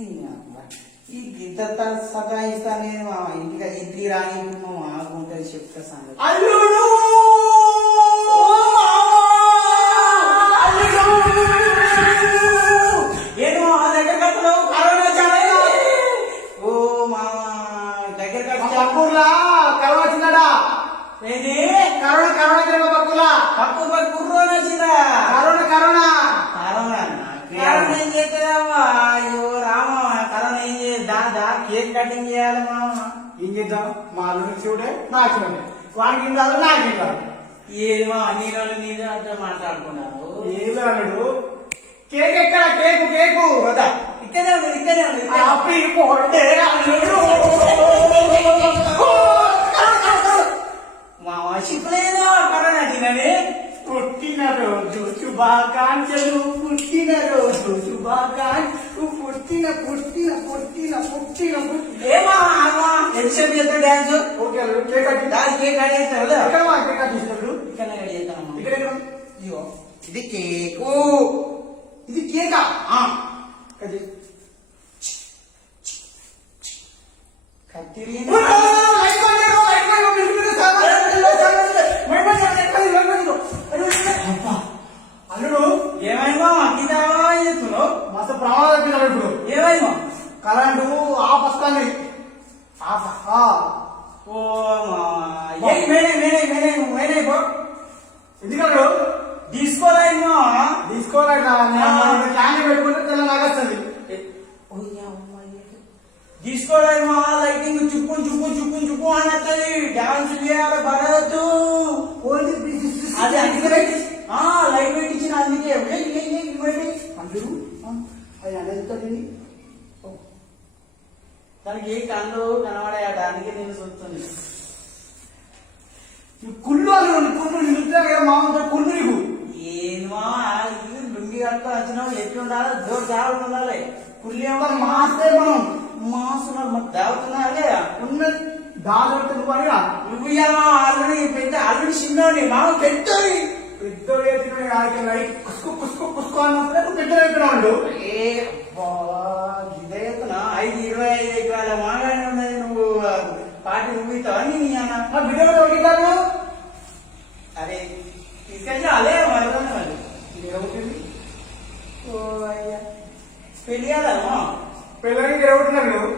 ఈ గింత సతాయిస్తా నేను మా ఇంటికి ఇంటికి రాని మా ఆగుంటుంది చెప్తా సంగతి. అల్లుడు! కట్టడం కరోనా కరోనా తిరగ పక్కూర్లా? పక్కు పక్కు కరోనా కరోనా కరోనా ఏం చేస్తుందమ్మా అయ్యో రామ కరోనా ఏం చేయ దా దా కేక్ కటింగ్ చేయాలి మామ ఏం చేద్దాం? మా అల్లుడికి చూడే నా చూడే వాడికి ఏం కాదు నాకు ఏం కాదు ఏది మా నీ రోజు నీదే అంటే మాట్లాడుకున్నావు. ఏం అల్లుడు. కేక్ ఎక్కడ? Cake cake. వద్దా? ఇక్కడే ఉంది ఇక్కడే ఉంది. హ్యాపీ బర్త్డే అల్లుడు. మా మర్చిపోలేదు కరోనా వచ్చిందని పుట్టిన రోజు శుభాకాంక్షలు పుట్టిన రోజు శుభాకాంక్షలు. పుట్టిన పుట్టిన పుట్టిన పుట్టిన ఏమా ఆగమా ఎంతసేపు చేస్తావు డాన్స్? ఓకే కేక్ కట్టి డాన్స్ కేక్ కట్ చేస్తావు కదా ఎక్కడ మా కేక్ కట్ చేసినప్పుడు ఇక్కడ కట్ చేస్తాను ఇక్కడ ఇదిగో ఇది కేకు. ఇది కేకా? కట్ కత్తిరి మస్తు ప్రమాదం పిల్లలు ఇప్పుడు. ఏమైనా కరెంటు ఆఫ్ వస్తుంది ఆఫ్ ఆ. ఓ మా ఏ మేనే మేనే మేనే మేనే పో ఎందుకల్లుడు తీసుకోలేమా తీసుకోలేక క్యాన్ పెట్టుకుంటే తెల్ల నాగొస్తుంది తీసుకోలేమా లైటింగ్ చుప్పు చుప్పు చుప్పు చుప్పు అని వస్తుంది డాన్స్ చేయాలి భరత్. అది అందుకే అది అనేది తనకి కళ్ళు కనబడాయట అందుకే నేను చూస్తుంది కుళ్ళు అల్లుడు కుళ్ళు నిలుపుతా కదా మామూలుగా కుళ్ళు నీకు. ఏమా ఇది లుంగి కట్టుకొని వచ్చినావు ఎట్లుండాలి జోరు జాగ్రత్త ఉండాలి. కుళ్ళి మరి మాస్తే మనం మాసున్నారు మరి దావుతున్నారే ఉన్న దాదాపు నువ్వు అడిగా నువ్వు ఆల్రెడీ పెద్ద ఆల్రెడీ చిన్నోడి మామ పెద్దోడి పెద్దోడు వేసిన ఆడికి కుసుకు కుసుకు కుసుకు అన్నప్పుడే పెద్దోడు అయిపోయినాడు ఏ అబ్బా, ఇదే ఎత్తున ఐదు ఇరవై ఐదు ఎకరాల మాగానే ఉన్నది నువ్వు. పాటి నువ్వు ఇస్తావా నీ అన్న. నా బిడ్డ అరే తీసుకెళ్ళి అదే ఏమవుతుంది ఓ అయ్యా. పెళ్ళి కాదమ్మా నువ్వు.